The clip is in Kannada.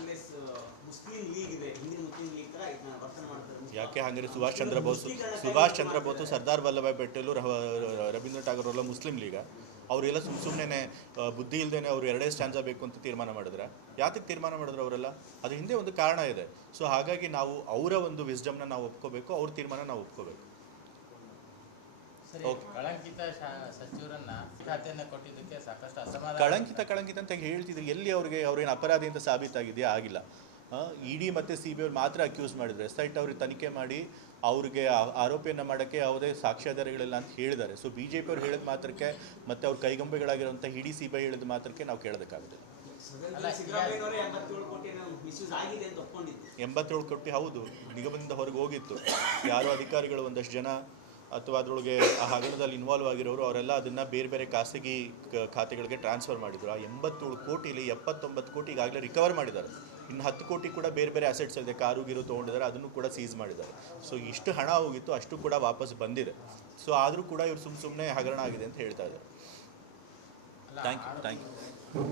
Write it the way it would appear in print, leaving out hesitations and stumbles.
ಕಾಂಗ್ರೆಸ್ ಮುಸ್ಲಿಂ ಲೀಗ್ ಇದೆ, ಹಿಂದಿನ ಮುಸ್ಲಿಂ ಲೀಗ್ ತರ ವರ್ತನೆ ಮಾಡ್ತಾರೆ. ಯಾಕೆ ಹಾಗೆ? ಸುಭಾಷ್ ಚಂದ್ರ ಬೋಸ್ ಸರ್ದಾರ್ ವಲ್ಲಭಾಯ್ ಪಟೇಲ್ ರವೀಂದ್ರ ಟಾಗೋರ್ ಎಲ್ಲ ಮುಸ್ಲಿಂ ಲೀಗ. ಅವರೆಲ್ಲ ಸುಮ್ಮನೆ ಬುದ್ಧಿ ಇಲ್ಲದೇನೆ ಅವರು ಎರಡೇ ಸ್ಟ್ಯಾನ್ಸಾ ಬೇಕು ಅಂತ ತೀರ್ಮಾನ ಮಾಡಿದ್ರೆ ಯಾತಕ್ಕೆ ತೀರ್ಮಾನ ಮಾಡಿದ್ರು ಅವರೆಲ್ಲ? ಅದು ಹಿಂದೆ ಒಂದು ಕಾರಣ ಇದೆ. ಸೊ ಹಾಗಾಗಿ ನಾವು ಅವರ ಒಂದು ವಿಸ್ಡಮ್ನ ನಾವು ಒಪ್ಕೋಬೇಕು, ಅವ್ರ ತೀರ್ಮಾನ ನಾವು ಒಪ್ಕೋಬೇಕು. ಕಳಂಕಿತ ಸಚಿವರನ್ನ ಖಾತೆಯನ್ನು ಕೊಟ್ಟಿದ್ದಕ್ಕೆ ಸಾಕಷ್ಟು ಅಸಮಾಧಾನ. ಕಳಂಕಿತ ಅಂತ ಹೇಳ್ತಿದ್ರು. ಎಲ್ಲಿ ಅವ್ರೇನು ಅಪರಾಧಿ ಅಂತ ಸಾಬೀತಾಗಿದೆಯಾ? ಆಗಿಲ್ಲ. ಇಡಿ ಮತ್ತು CBI ಅವ್ರು ಮಾತ್ರ ಅಕ್ಯೂಸ್ ಮಾಡಿದ್ರು. SIT ಅವ್ರಿಗೆ ತನಿಖೆ ಮಾಡಿ ಅವ್ರಿಗೆ ಆರೋಪಿಯನ್ನು ಮಾಡೋಕ್ಕೆ ಯಾವುದೇ ಸಾಕ್ಷ್ಯಾಧಾರಗಳಿಲ್ಲ ಅಂತ ಹೇಳಿದ್ದಾರೆ. ಸೊ BJP ಅವ್ರು ಹೇಳಿದ ಮಾತ್ರಕ್ಕೆ ಮತ್ತು ಅವ್ರ ಕೈಗೊಂಬೆಗಳಾಗಿರುವಂಥ ಇಡಿ CBI ಹೇಳಿದ ಮಾತ್ರಕ್ಕೆ ನಾವು ಕೇಳೋದಕ್ಕಾಗುತ್ತೆ. 87 ಕೋಟಿ ಹೌದು, ನಿಗಮದಿಂದ ಹೊರಗೆ ಹೋಗಿತ್ತು. ಯಾರೋ ಅಧಿಕಾರಿಗಳು ಒಂದಷ್ಟು ಜನ ಅಥವಾ ಅದರೊಳಗೆ ಆ ಹಗರಣದಲ್ಲಿ ಇನ್ವಾಲ್ವ್ ಆಗಿರೋರು ಅವರೆಲ್ಲ ಅದನ್ನು ಬೇರೆ ಬೇರೆ ಖಾಸಗಿ ಖಾತೆಗಳಿಗೆ ಟ್ರಾನ್ಸ್ಫರ್ ಮಾಡಿದ್ರು. ಆ 87 ಕೋಟಿಲಿ 79 ಕೋಟಿ ಈಗಾಗಲೇ ರಿಕವರ್ ಮಾಡಿದ್ದಾರೆ. ಇನ್ನು 10 ಕೋಟಿ ಕೂಡ ಬೇರೆ ಬೇರೆ ಅಸೆಟ್ಸ್ ಇದೆ, ಕಾರು ಗೀರು ತೊಗೊಂಡಿದ್ದಾರೆ, ಅದನ್ನು ಕೂಡ ಸೀಸ್ ಮಾಡಿದ್ದಾರೆ. ಸೊ ಇಷ್ಟು ಹಣ ಹೋಗಿತ್ತು, ಅಷ್ಟು ಕೂಡ ವಾಪಸ್ ಬಂದಿದೆ. ಸೊ ಆದರೂ ಕೂಡ ಇವರು ಸುಮ್ಮನೆ ಹಗರಣ ಆಗಿದೆ ಅಂತ ಹೇಳ್ತಾ ಇದ್ದಾರೆ. Thank you.